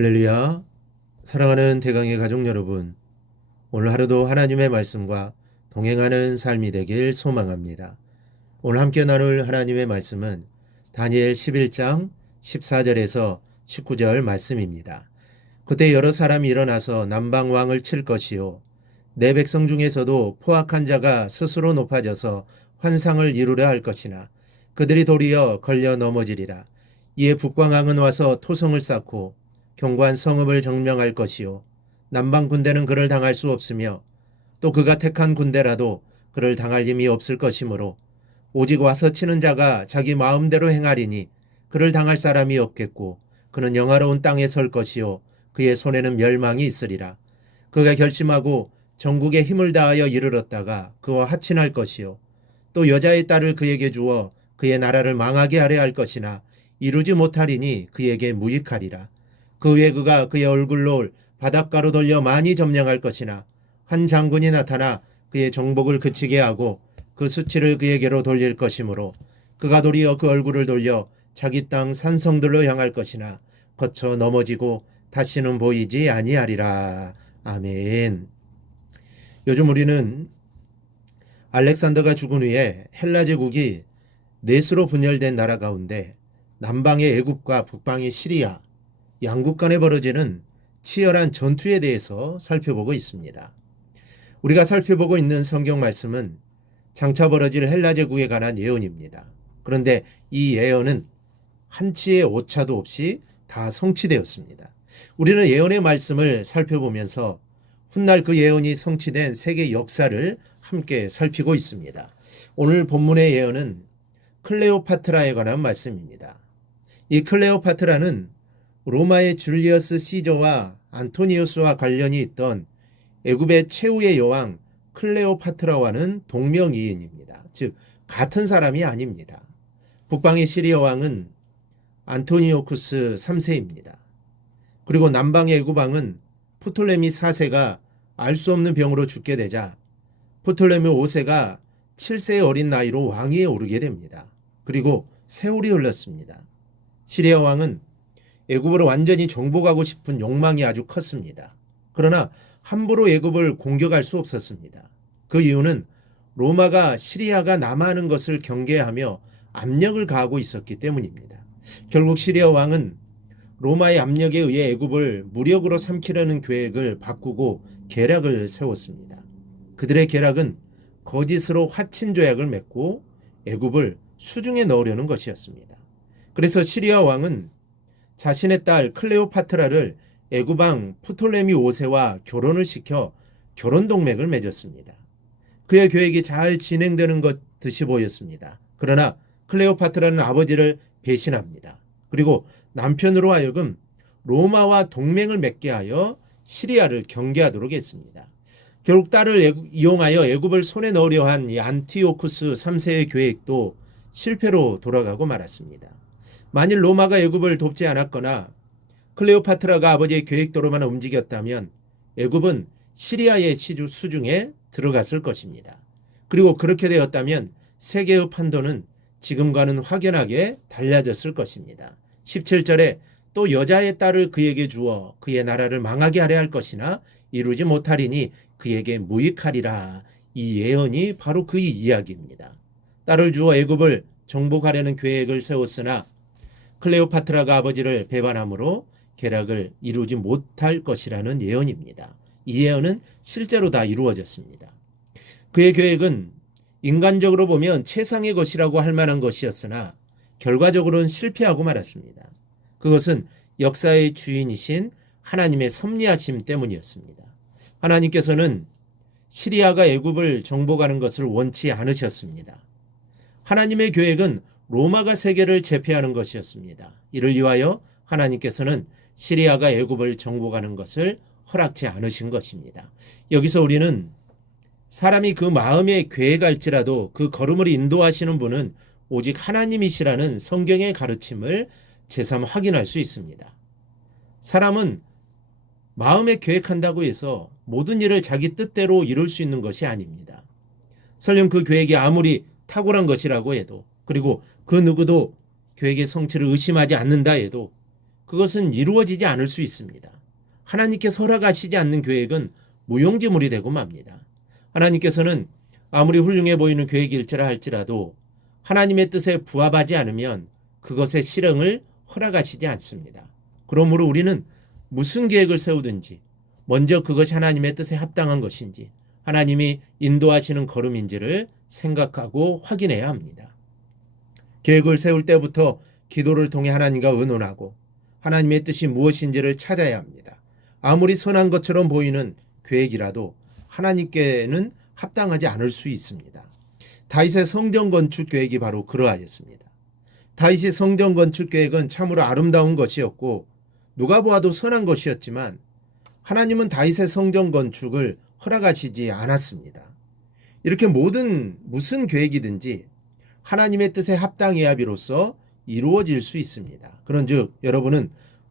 할렐루야. 사랑하는 대강의 가족 여러분, 오늘 하루도 하나님의 말씀과 동행하는 삶이 되길 소망합니다. 오늘 함께 나눌 하나님의 말씀은 다니엘 11장 14절에서 19절 말씀입니다. 그때 여러 사람이 일어나서 남방 왕을 칠 것이요 내 백성 중에서도 포악한 자가 스스로 높아져서 환상을 이루려 할 것이나 그들이 도리어 걸려 넘어지리라. 이에 북왕왕은 와서 토성을 쌓고 견고한 성읍을 정명할 것이요 남방 군대는 그를 당할 수 없으며 또 그가 택한 군대라도 그를 당할 힘이 없을 것이므로 오직 와서 치는 자가 자기 마음대로 행하리니 그를 당할 사람이 없겠고 그는 영화로운 땅에 설 것이요 그의 손에는 멸망이 있으리라. 그가 결심하고 전국에 힘을 다하여 이르렀다가 그와 하친할 것이요 또 여자의 딸을 그에게 주어 그의 나라를 망하게 하려 할 것이나 이루지 못하리니 그에게 무익하리라. 그 후에 그가 그의 얼굴로 바닷가로 돌려 많이 점령할 것이나 한 장군이 나타나 그의 정복을 그치게 하고 그 수치를 그에게로 돌릴 것이므로 그가 도리어 그 얼굴을 돌려 자기 땅 산성들로 향할 것이나 거쳐 넘어지고 다시는 보이지 아니하리라. 아멘. 요즘 우리는 알렉산더가 죽은 후에 헬라 제국이 넷으로 분열된 나라 가운데 남방의 애굽과 북방의 시리아 양국 간에 벌어지는 치열한 전투에 대해서 살펴보고 있습니다. 우리가 살펴보고 있는 성경 말씀은 장차 벌어질 헬라 제국에 관한 예언입니다. 그런데 이 예언은 한치의 오차도 없이 다 성취되었습니다. 우리는 예언의 말씀을 살펴보면서 훗날 그 예언이 성취된 세계 역사를 함께 살피고 있습니다. 오늘 본문의 예언은 클레오파트라에 관한 말씀입니다. 이 클레오파트라는 로마의 줄리어스 시저와 안토니우스와 관련이 있던 애굽의 최후의 여왕 클레오파트라와는 동명이인입니다. 즉 같은 사람이 아닙니다. 북방의 시리아 왕은 안토니오쿠스 3세입니다. 그리고 남방의 애굽 왕은 프톨레미 4세가 알 수 없는 병으로 죽게 되자 프톨레미 5세가 7세의 어린 나이로 왕위에 오르게 됩니다. 그리고 세월이 흘렀습니다. 시리아 왕은 애굽으로 완전히 정복하고 싶은 욕망이 아주 컸습니다. 그러나 함부로 애굽을 공격할 수 없었습니다. 그 이유는 로마가 시리아가 남하하는 것을 경계하며 압력을 가하고 있었기 때문입니다. 결국 시리아 왕은 로마의 압력에 의해 애굽을 무력으로 삼키려는 계획을 바꾸고 계략을 세웠습니다. 그들의 계략은 거짓으로 화친 조약을 맺고 애굽을 수중에 넣으려는 것이었습니다. 그래서 시리아 왕은 자신의 딸 클레오파트라를 애굽 왕 프톨레미 5세와 결혼을 시켜 결혼 동맹을 맺었습니다. 그의 계획이 잘 진행되는 것 듯이 보였습니다. 그러나 클레오파트라는 아버지를 배신합니다. 그리고 남편으로 하여금 로마와 동맹을 맺게 하여 시리아를 경계하도록 했습니다. 결국 딸을 이용하여 애굽을 손에 넣으려 한 이 안티오쿠스 3세의 계획도 실패로 돌아가고 말았습니다. 만일 로마가 애굽을 돕지 않았거나 클레오파트라가 아버지의 계획대로만 움직였다면 애굽은 시리아의 수중에 들어갔을 것입니다. 그리고 그렇게 되었다면 세계의 판도는 지금과는 확연하게 달라졌을 것입니다. 17절에 또 여자의 딸을 그에게 주어 그의 나라를 망하게 하려 할 것이나 이루지 못하리니 그에게 무익하리라. 이 예언이 바로 그 이야기입니다. 딸을 주어 애굽을 정복하려는 계획을 세웠으나 클레오파트라가 아버지를 배반함으로 계략을 이루지 못할 것이라는 예언입니다. 이 예언은 실제로 다 이루어졌습니다. 그의 계획은 인간적으로 보면 최상의 것이라고 할 만한 것이었으나 결과적으로는 실패하고 말았습니다. 그것은 역사의 주인이신 하나님의 섭리하심 때문이었습니다. 하나님께서는 시리아가 애굽을 정복하는 것을 원치 않으셨습니다. 하나님의 계획은 로마가 세계를 제패하는 것이었습니다. 이를 위하여 하나님께서는 시리아가 애굽을 정복하는 것을 허락치 않으신 것입니다. 여기서 우리는 사람이 그 마음에 계획할지라도 그 걸음을 인도하시는 분은 오직 하나님이시라는 성경의 가르침을 제삼 확인할 수 있습니다. 사람은 마음에 계획한다고 해서 모든 일을 자기 뜻대로 이룰 수 있는 것이 아닙니다. 설령 그 계획이 아무리 탁월한 것이라고 해도, 그리고 그 누구도 계획의 성취를 의심하지 않는다 해도 그것은 이루어지지 않을 수 있습니다. 하나님께서 허락하시지 않는 계획은 무용지물이 되고 맙니다. 하나님께서는 아무리 훌륭해 보이는 계획일지라 할지라도 하나님의 뜻에 부합하지 않으면 그것의 실행을 허락하시지 않습니다. 그러므로 우리는 무슨 계획을 세우든지 먼저 그것이 하나님의 뜻에 합당한 것인지 하나님이 인도하시는 걸음인지를 생각하고 확인해야 합니다. 계획을 세울 때부터 기도를 통해 하나님과 의논하고 하나님의 뜻이 무엇인지를 찾아야 합니다. 아무리 선한 것처럼 보이는 계획이라도 하나님께는 합당하지 않을 수 있습니다. 다윗의 성전 건축 계획이 바로 그러하였습니다. 다윗의 성전 건축 계획은 참으로 아름다운 것이었고 누가 보아도 선한 것이었지만 하나님은 다윗의 성전 건축을 허락하시지 않았습니다. 이렇게 무슨 계획이든지 하나님의 뜻에 합당해야 비로소 이루어질 수 있습니다. 그런즉 여러분은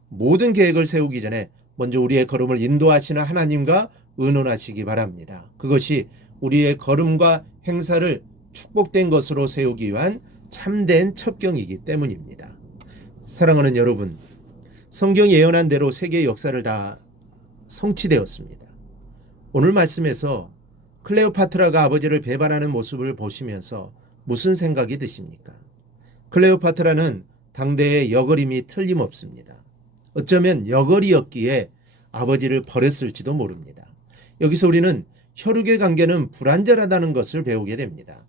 모든 계획을 세우기 전에 먼저 우리의 걸음을 인도하시는 하나님과 의논하시기 바랍니다. 그것이 우리의 걸음과 행사를 축복된 것으로 세우기 위한 참된 첩경이기 때문입니다. 사랑하는 여러분, 성경이 예언한 대로 세계의 역사를 다 성취되었습니다. 오늘 말씀에서 클레오파트라가 아버지를 배반하는 모습을 보시면서 무슨 생각이 드십니까? 클레오파트라는 당대의 여걸임이 틀림없습니다. 어쩌면 여걸이었기에 아버지를 버렸을지도 모릅니다. 여기서 우리는 혈육의 관계는 불완전하다는 것을 배우게 됩니다.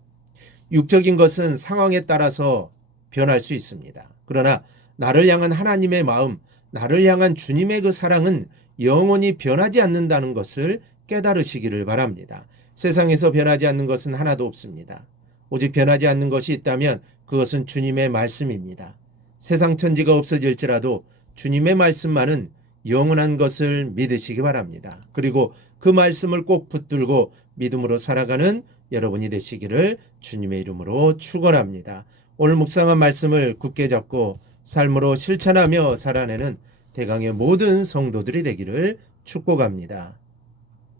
육적인 것은 상황에 따라서 변할 수 있습니다. 그러나 나를 향한 하나님의 마음, 나를 향한 주님의 그 사랑은 영원히 변하지 않는다는 것을 깨달으시기를 바랍니다. 세상에서 변하지 않는 것은 하나도 없습니다. 오직 변하지 않는 것이 있다면 그것은 주님의 말씀입니다. 세상 천지가 없어질지라도 주님의 말씀만은 영원한 것을 믿으시기 바랍니다. 그리고 그 말씀을 꼭 붙들고 믿음으로 살아가는 여러분이 되시기를 주님의 이름으로 축원합니다. 오늘 묵상한 말씀을 굳게 잡고 삶으로 실천하며 살아내는 대강의 모든 성도들이 되기를 축복합니다.